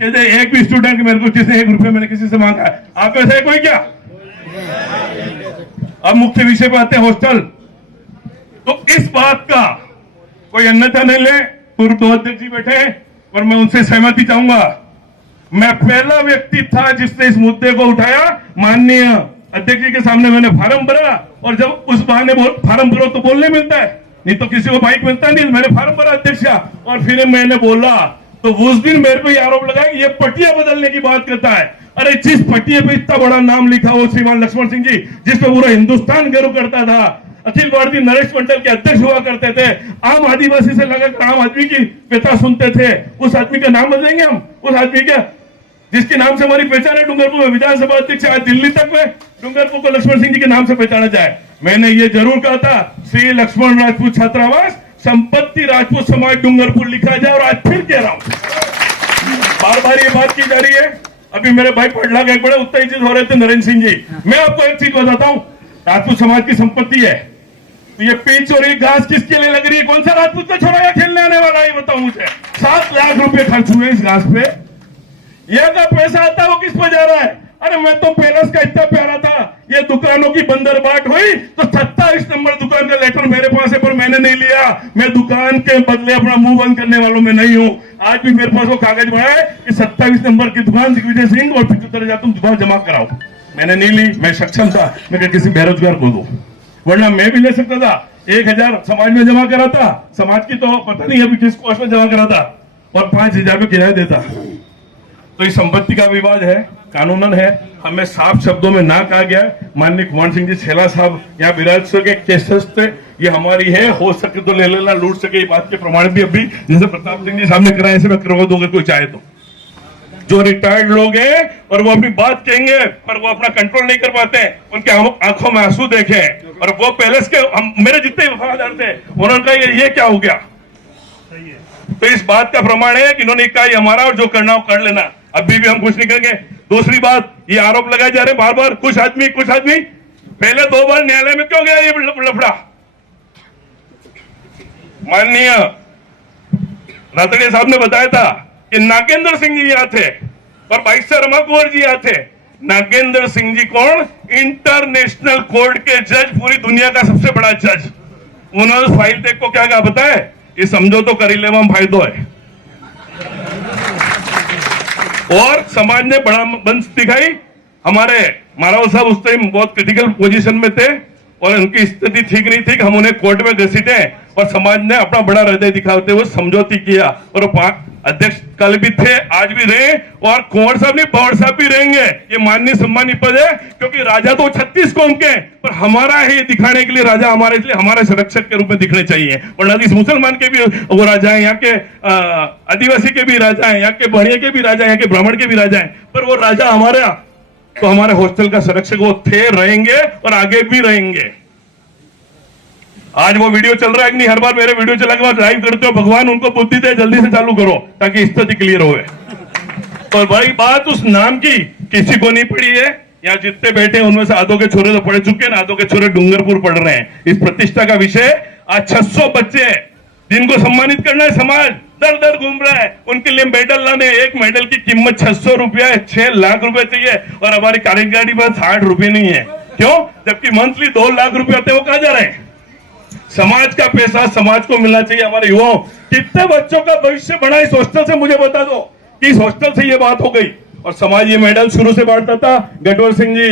कहते एक भी स्टूडेंट मेरे को किसी 1 रुपये मैंने किसी से मांगा है, आप ऐसा है कोई क्या? अब मुख्य विषय पे आते हैं, हॉस्टल। तो इस बात का कोई अन्यथा नहीं ले, पूर्व 2 अध्यक्ष जी बैठे हैं और मैं उनसे सहमति चाहूंगा। मैं पहला व्यक्ति था जिसने इस मुद्दे को उठाया। माननीय अध्यक्ष जी के सामने मैंने फार्म भरा, और जब उस बहाने फार्म भरो तो बोलने मिलता है, नहीं तो किसी को बाइक मिलता नहीं। मैंने फार्म भरा अध्यक्ष का, और फिर मैंने बोला तो उस दिन मेरे पे आरोप लगाया कि ये पटिया बदलने की बात करता है। अरे जिस पटिया पे इतना बड़ा नाम लिखा हो श्रीमान लक्ष्मण सिंह जी, जिसपे पूरा हिंदुस्तान गर्व करता था, अखिल भारतीय नरेश मंडल के अध्यक्ष हुआ करते थे, आम आदिवासी से लगाकर आम आदमी की व्यथा सुनते थे, उस आदमी का नाम बदलेंगे हम? उस आदमी का जिसके नाम से हमारी पहचान है डूंगरपुर में, विधानसभा अध्यक्ष आज दिल्ली तक में डूंगरपुर को लक्ष्मण सिंह जी के नाम से पहचाना जाए। मैंने ये जरूर कहा था श्री लक्ष्मण राजपूत छात्रावास संपत्ति राजपूत समाज डूंगरपुर लिखा जाए, और आज फिर कह रहा हूं, बार बार ये बात की जा रही है। अभी मेरे भाई पटला के एक बड़े उत्तेजित हो रहे थे नरेंद्र सिंह जी। मैं आपको एक चीज बताता हूं, राजपूत समाज की संपत्ति है, तो ये पिच और ये घास किसके लिए लग रही है? कौन सा राजपूत का छोरा यहाँ खेलने आने वाला है? बताओ मुझे। 7 लाख रुपए खर्च हुए इस घास पे, ये का पैसा आता है वो किस पर जा रहा है? अरे मैं तो पैलेस का इतना प्यारा था, ये दुकानों की बंदरबाट हुई तो 27 नंबर दुकान का लेटर मेरे पास है, पर मैंने नहीं लिया। मैं दुकान के बदले अपना मुंह बंद करने वालों में नहीं हूं। आज भी मेरे पास वो कागज पड़ा है कि 27 नंबर की दुकान दिग्विजय सिंह और 75,000 तुम दुकान जमा कराओ। मैंने नहीं ली, मैं सक्षम था, मैं किसी बेरोजगार को दूं, वरना मैं भी ले सकता था। 1,000 समाज में जमा करा था, समाज की तो पता नहीं अभी किस कोष में जमा करा था, और 5,000 में किराया देता। तो इस संपत्ति का विवाद है, कानूनन है, हमें साफ शब्दों में ना कहा गया। माननीय कुमार सिंह जी छेला साहब यहाँ विराज के केसेस थे, ये हमारी है, हो सके तो ले लेना, लूट सके, ये बात के प्रमाण भी अभी जैसे प्रताप सिंह जी सामने कराए ऐसे मैं करवा दूंगा कोई चाहे तो। जो रिटायर्ड लोग हैं और वो अपनी बात कहेंगे पर वो अपना कंट्रोल नहीं कर पाते, उनके आंखों में आंसू देखे, और वो पैलेस के मेरे जितने वफादार थे उन्होंने कहा ये क्या हो गया? तो इस बात का प्रमाण है कि इन्होंने कहा हमारा, और जो करना हो कर लेना, अभी भी हम कुछ नहीं करेंगे। दूसरी बात, ये आरोप लगाए जा रहे बार बार, कुछ आदमी पहले 2 बार न्यायालय में क्यों गया ये लफड़ा? माननीय रातड़िया साहब ने बताया था कि नागेंद्र सिंह जी यहाँ थे और भाई से रमा कुंवर जी यहाँ थे। नागेंद्र सिंह जी कौन? इंटरनेशनल कोर्ट के जज, पूरी दुनिया का सबसे बड़ा जज। उन्होंने फाइल देख को क्या कहा पता है? ये समझो तो करी लेवा फायदो है, और समाज ने बड़ा बंस दिखाई। हमारे माराव साहब उस टाइम बहुत क्रिटिकल पोजीशन में थे और उनकी स्थिति ठीक नहीं थी, हम उन्हें कोर्ट में घसीटे और समाज ने अपना बड़ा हृदय दिखाते हुए समझौती किया, और अध्यक्ष कल भी थे, आज भी रहे, और कुंवर साहब नहीं पवार साहब भी रहेंगे। ये माननीय सम्मानीय पद है, क्योंकि राजा तो 36 कौम के, पर हमारा है ये दिखाने के लिए राजा हमारे, इसलिए हमारे संरक्षक के रूप में दिखने चाहिए। वरना इस मुसलमान के भी वो राजा है, यहाँ के आदिवासी के भी राजा है, यहाँ के बनिया के भी राजा है, यहाँ के ब्राह्मण के भी राजा है, पर वो राजा हमारा, तो हमारे हॉस्टल का संरक्षक वो थे, रहेंगे और आगे भी रहेंगे। आज वो वीडियो चल रहा है कि नहीं? हर बार मेरे वीडियो चला के बाद लाइव करते हो, भगवान उनको बुद्धि दे, जल्दी से चालू करो ताकि स्थिति क्लियर हो। और भाई बात उस नाम की किसी को नहीं पड़ी है, यहाँ जितने बैठे हैं उनमें से आधों के छोरे तो पढ़ चुके हैं, आधों के छोरे डूंगरपुर पढ़ रहे हैं। इस प्रतिष्ठा का विषय आज 600 बच्चे हैं जिनको सम्मानित करना है, समाज दर दर घूम रहा है, उनके लिए मेडल लाने। एक मेडल की कीमत 600 रुपया है, 6 लाख रुपए चाहिए, और हमारी कार्यकारिणी पर 60 रुपए नहीं है। क्यों? जबकि मंथली 2 लाख रुपए आते हैं, वो कहाँ जा रहे हैं? समाज का पैसा समाज को मिलना चाहिए। हमारे युवाओं, कितने बच्चों का भविष्य बना इस हॉस्टल से, मुझे बता दो कि इस हॉस्टल से ये बात हो गई। और समाज ये मेडल शुरू से बांटता था, गटवर सिंह जी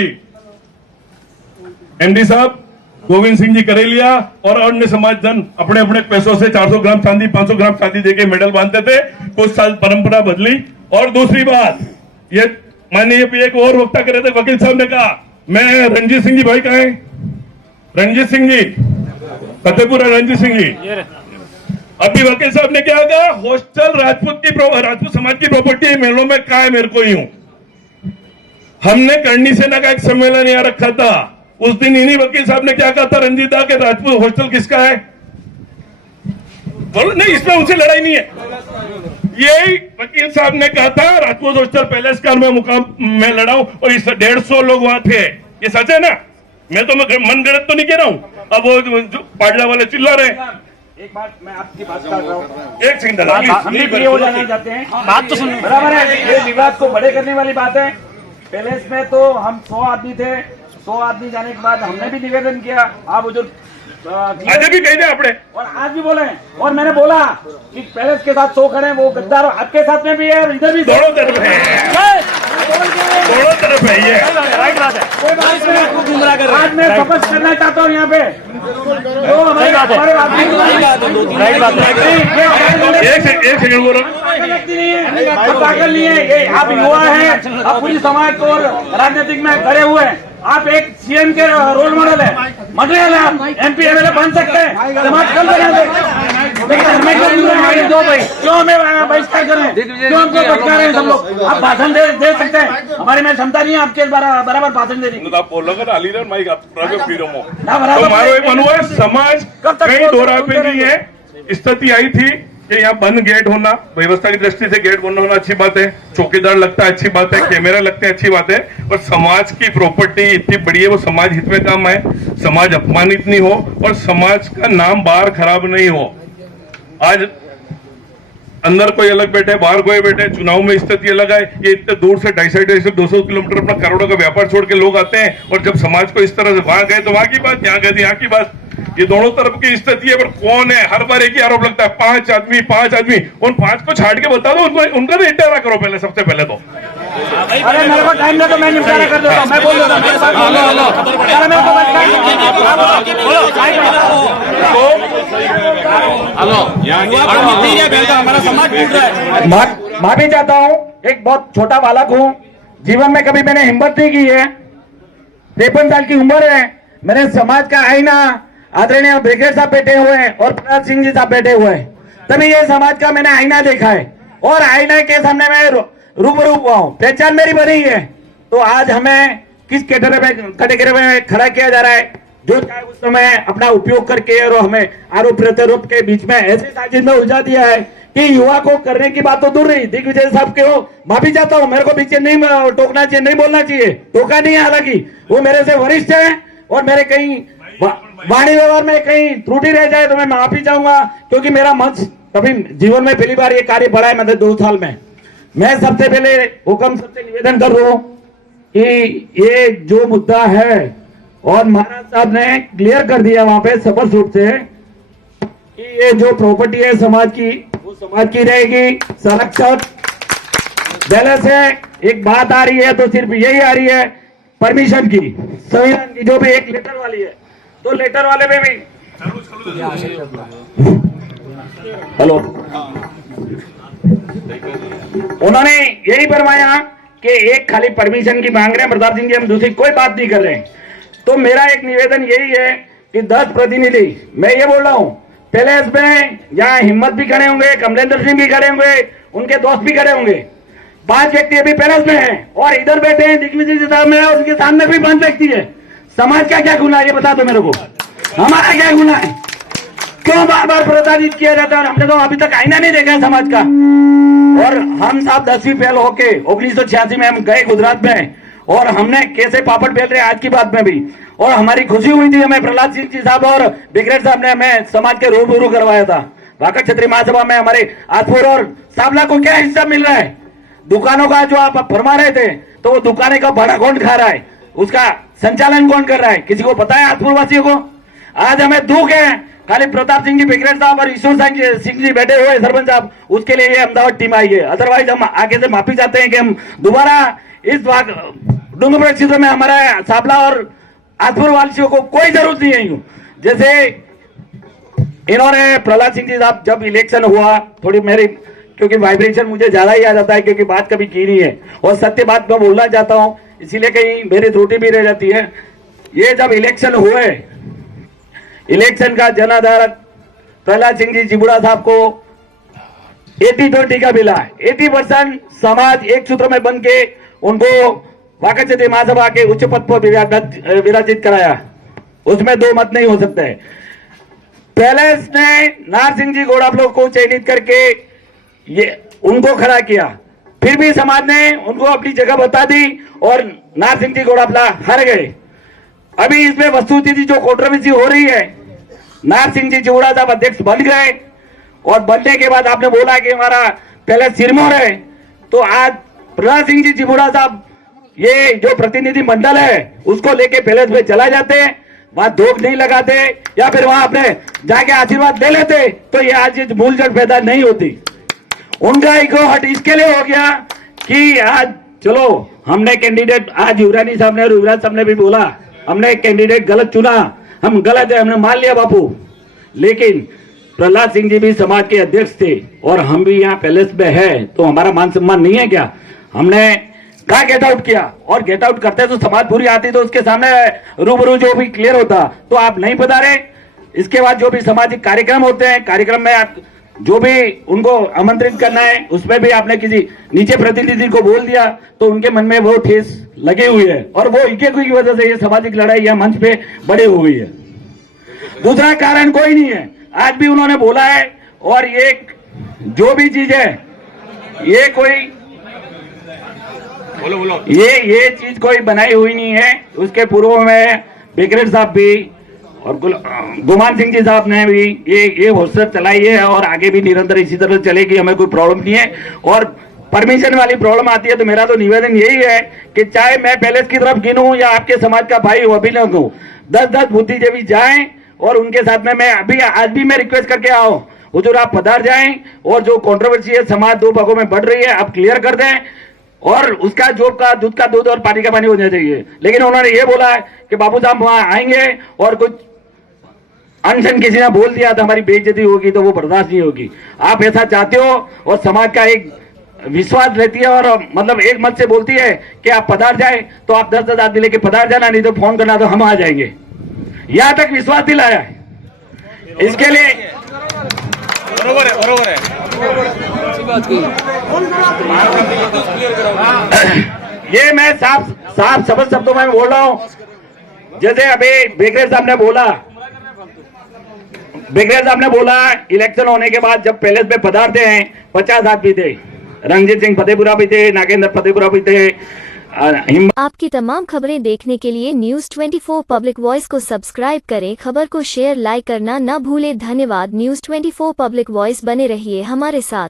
एमडी साहब, गोविंद सिंह जी करेलिया और अन्य समाज जन अपने अपने पैसों से 400 ग्राम चांदी, 500 ग्राम चांदी देके मेडल बांधते थे। कुछ साल परंपरा बदली। और दूसरी बात, ये माननीय एक और वक्ता कर रहे थे, वकील साहब ने कहा, मैं रणजीत सिंह जी भाई कहा है? रणजीत सिंह जी, फतेहपुरा रणजीत सिंह जी। अभी वकील साहब ने क्या कहा? हॉस्टल राजपूत समाज की प्रॉपर्टी मेलों में कहा है, मेरे को ही हूं। हमने करनी सेना का एक सम्मेलन यहाँ रखा था, उस दिन इन्हीं वकील साहब ने क्या कहा था रंजीत दा के राजपूत हॉस्टल किसका है? बोलो नहीं, इसमें उनसे लड़ाई नहीं है। यही वकील साहब ने कहा था राजपूत हॉस्टल पैलेस का मैं मुकाम में लड़ाऊं, और इस 150 लोग वहां थे। ये सच है ना? मैं तो मन गलत तो नहीं कह रहा हूं। अब वो पाडला वाले चिल्ला रहे, एक बात मैं आपकी बात कर रहा हूँ, एक सेकंड हम भी फ्री हो जाना चाहते हैं। बात तो सुन, बराबर है। ये विवाद को बड़े करने वाली बात है। पहले इसमें तो हम 100 आदमी थे, 100 आदमी जाने के बाद हमने भी निवेदन किया, आप जो आज भी कही थे आपने और आज भी बोले, और मैंने बोला कि पैलेस के साथ 100 खड़े, वो गद्दार आपके साथ में भी है और इधर भी दोनों तरफ है, दोनों तरफ है ये। राइट बात है। कोई बात नहीं, आज मैं शपथ करना चाहता हूँ यहाँ पे तो हमारे राइट बात है। एक सेकंड बोलो, ताकत नहीं है। ये आप युवा हैं, आप पूरी समाज को और राजनीतिक में खड़े हुए हैं, आप एक सीएम के रोल मॉडल है, मटेरियल है, आप एमपी एमएलए बन सकते हैं, समाज कल बना दे। लेकिन हमें क्यों हमें बहिष्कार करें, क्यों हमको भटका रहे हैं सब लोग? आप भाषण दे सकते हैं, हमारे में क्षमता नहीं है आपके बराबर भाषण देने की। आप बोलोगे ना अली माइक आप फ्रीडम हो ना बराबर तो मारो एक बनवा समाज कई दौरा पे नहीं है। स्थिति आई थी कि यहाँ बंद गेट होना, व्यवस्था की दृष्टि से गेट बंद होना अच्छी बात है, चौकीदार लगता है अच्छी बात है, कैमरा लगते हैं अच्छी बात है, पर समाज की प्रॉपर्टी इतनी बड़ी है, वो समाज हित में काम है, समाज अपमानित नहीं हो और समाज का नाम बाहर खराब नहीं हो। आज अंदर कोई अलग बैठे, बाहर कोई बैठे, चुनाव में स्थिति अलग है। ये इतने दूर से 250-200 किलोमीटर अपना करोड़ों का व्यापार छोड़ के लोग आते हैं, और जब समाज को इस तरह से वहां गए तो वहां की बात, यहाँ गए यहाँ की बात। ये दोनों तरफ की स्थिति है, पर कौन है? हर बार एक ही आरोप लगता है, 5 आदमी, उन 5 को छाट के बता दो, उनका तो इंटरा करो पहले, सबसे पहले तो। अरे मेरे को टाइम दे तो मैं निपटारा कर देता हूं, मैं बोल देता हूं। माफी चाहता हूँ, एक बहुत छोटा बालक हूँ, जीवन में कभी मैंने हिम्मत नहीं की है। 53 साल की उम्र है, मैंने समाज का आईना आदरणीय ब्रिगेड साहब बैठे हुए हैं और प्रहलाद सिंह जी साहब बैठे हुए हैं, तभी ये समाज का मैंने आईना देखा है और आईना के सामने मैं रूबरू हुआ हूँ, पहचान मेरी बनी है। तो आज हमें किस कैटेगरी में खड़ा किया जा रहा है, जो चाहे उस समय अपना उपयोग करके और हमें आरोप प्रत्यारोप के बीच में ऐसे साजिश में उलझा दिया है कि युवा को करने की बात तो दूर रही। दिग्विजय साहब के हो, माफी चाहता हूँ, मेरे को पीछे नहीं टोकना चाहिए, नहीं बोलना चाहिए, टोका नहीं है, हालांकि वो मेरे से वरिष्ठ है और मेरे कहीं वाणी व्यवहार में कहीं त्रुटि रह जाए तो मैं माफी चाहूंगा, क्योंकि मेरा मंच कभी जीवन में पहली बार ये कार्य बढ़ा है मैंने 2 साल में। मैं सबसे पहले हुक्म सबसे निवेदन कर रहा हूं कि ये जो मुद्दा है, और महाराज साहब ने क्लियर कर दिया वहां पे स्पष्ट रूप से कि ये जो प्रॉपर्टी है समाज की, वो समाज की रहेगी, संरक्षण। पहले से एक बात आ रही है तो सिर्फ यही आ रही है परमिशन की, संविधान की, जो भी एक लेटर वाली है, तो लेटर वाले में भी हेलो उन्होंने यही फरमाया कि एक खाली परमिशन की मांग रहे हैं प्रताप सिंह जी, हम दूसरी कोई बात नहीं कर रहे हैं। तो मेरा एक निवेदन यही है कि 10 प्रतिनिधि, मैं ये बोल रहा हूं, पहले इसमें यहाँ हिम्मत भी खड़े होंगे, कमलेंद्र सिंह भी खड़े होंगे, उनके दोस्त भी खड़े होंगे, 5 व्यक्ति अभी पैलेस में हैं और इधर बैठे हैं दिग्विजय साहब में, और उनके सामने भी 5 व्यक्ति है। समाज का क्या गुना है ये बता दो मेरे को, हमारा क्या गुना है? क्यों बार बार प्रताड़ित किया जाता है? हमने तो अभी तक आईना नहीं देखा है समाज का। और हम साहब 10वीं फेल होके 1986 में हम गए गुजरात में, और हमने कैसे पापड़ बेल रहे आज की बात में भी, और हमारी खुशी हुई थी, हमें प्रहलाद सिंह जी साहब और ब्रिगेड साहब ने हमें समाज के रूबरू करवाया था। वाकई क्षत्रिय महासभा में हमारे आजपुर और सावला को क्या हिस्सा मिल रहा है? दुकानों का जो आप फरमा रहे थे, तो वो दुकानें का भाड़ा कौन खा रहा है, उसका संचालन कौन कर रहा है, किसी को पता है आजपुर वासियों को? आज हमें दुख है, खाली प्रताप सिंह जी ब्रिगेड साहब और ईश्वर सिंह जी बैठे हुए सरपंच साहब, उसके लिए ये अहमदाबाद टीम आई है। अदरवाइज हम आगे से माफी चाहते हैं कि हम दोबारा इस डूंगरपुर क्षेत्र में हमारा सावला और आजपुर वासियों को कोई जरूरत नहीं है। जैसे इन्होंने प्रहलाद सिंह जी साहब, जब इलेक्शन हुआ, थोड़ी मेरी क्योंकि वाइब्रेशन मुझे ज्यादा ही आ जाता है, क्योंकि बात कभी की नहीं है और सत्य बात मैं बोलना चाहता हूं, इसीलिए कहीं मेरी त्रुटि भी रह जाती है। ये जब इलेक्शन हुए, इलेक्शन का जनाधारक प्रहलाद सिंह जी जिबुड़ा साहब को 80-20 का मिला, 80% समाज एक सूत्र में बन के उनको वाकई क्षत्रिय महासभा के उच्च पद पर विराजित कराया। उसमें 2 मत नहीं हो सकते। पैलेस ने नार सिंह जी गोड़ापलो को चयनित करके ये उनको खड़ा किया, फिर भी समाज ने उनको अपनी जगह बता दी और नार सिंह जी गोड़ापला हार गए। अभी इसमें वस्तुस्थिति जो कंट्रोवर्सी हो रही है, नार सिंह जी चिवड़ा साहब अध्यक्ष बन गए और बनने के बाद आपने बोला कि हमारा पहले सिरमौर है, तो आज प्रहलाद सिंह जी चिवड़ा साहब ये जो प्रतिनिधि मंडल है उसको लेके पैलेस में चला जाते, वहां धोख नहीं लगाते या फिर वहां अपने जाके आशीर्वाद ले लेते, तो ये आज मूल जड़ पैदा नहीं होती। उनका ईगो हट इसके लिए हो गया कि आज चलो हमने कैंडिडेट, आज युवरानी साहब ने और युवराज साहब ने भी बोला हमने कैंडिडेट गलत चुना, हम गलत है, हमने मान लिया बापू। लेकिन प्रहलाद सिंह जी भी समाज के अध्यक्ष थे और हम भी यहाँ पैलेस में है, तो हमारा मान सम्मान नहीं है क्या? हमने कहा गेट आउट किया, और गेट आउट करते तो समाज पूरी आती तो उसके सामने रूबरू जो भी क्लियर होता, तो आप नहीं पधारे। इसके बाद जो भी सामाजिक कार्यक्रम होते हैं, कार्यक्रम में आप जो भी उनको आमंत्रित करना है उसमें भी आपने किसी नीचे प्रतिनिधि को बोल दिया, तो उनके मन में वो ठेस लगी हुई है और वो इके की वजह से ये सामाजिक लड़ाई या मंच पे बढ़ी हुई है। दूसरा कारण कोई नहीं है, आज भी उन्होंने बोला है, और ये जो भी चीज है ये कोई बोलो ये चीज कोई बनाई हुई नहीं है। उसके पूर्व में बेकरेट साहब भी और गुमान सिंह जी साहब ने भी ये हौसला चलाई है और आगे भी निरंतर इसी तरह चलेगी, हमें कोई प्रॉब्लम नहीं है। और परमिशन वाली प्रॉब्लम आती है तो मेरा तो निवेदन यही है कि चाहे मैं पैलेस की तरफ गिनूं या आपके समाज का भाई हो, अभी न हो, 10-10 बुद्धिजीवी जाएं और उनके साथ में मैं अभी आज भी मैं रिक्वेस्ट करके आओ हुजूर, आप पधार जाएं और जो कंट्रोवर्सी है समाज दो भागों में बढ़ रही है आप क्लियर कर दें, और उसका जो का दूध और पानी का पानी होना चाहिए। लेकिन उन्होंने ये बोला है कि बाबू साहब वहां आएंगे और कुछ अनशन किसी ने बोल दिया तो हमारी बेइज्जती होगी, तो वो बर्दाश्त नहीं होगी। आप ऐसा चाहते हो और समाज का एक विश्वास रहती है और मतलब एक मत से बोलती है कि आप पधार जाए, तो आप 10-10 आदमी लेके पधार जाना, नहीं तो फोन करना तो हम आ जाएंगे। यहां तक विश्वास दिलाया है। इसके लिए बरोबर है ये मैं साफ स्पष्ट शब्दों में बोल रहा हूं। जैसे अभी बेकरेट साहब ने बोला इलेक्शन होने के बाद जब पैलेस में पधारते हैं 50 आदमी थे, रंजीत सिंह फतेहपुरा भी थे, नागेंद्र फतेहपुरा भी थे। आपकी तमाम खबरें देखने के लिए News 24 पब्लिक वॉइस को सब्सक्राइब करें। खबर को शेयर लाइक करना न भूलें। धन्यवाद। News 24 पब्लिक वॉइस बने रहिए हमारे साथ।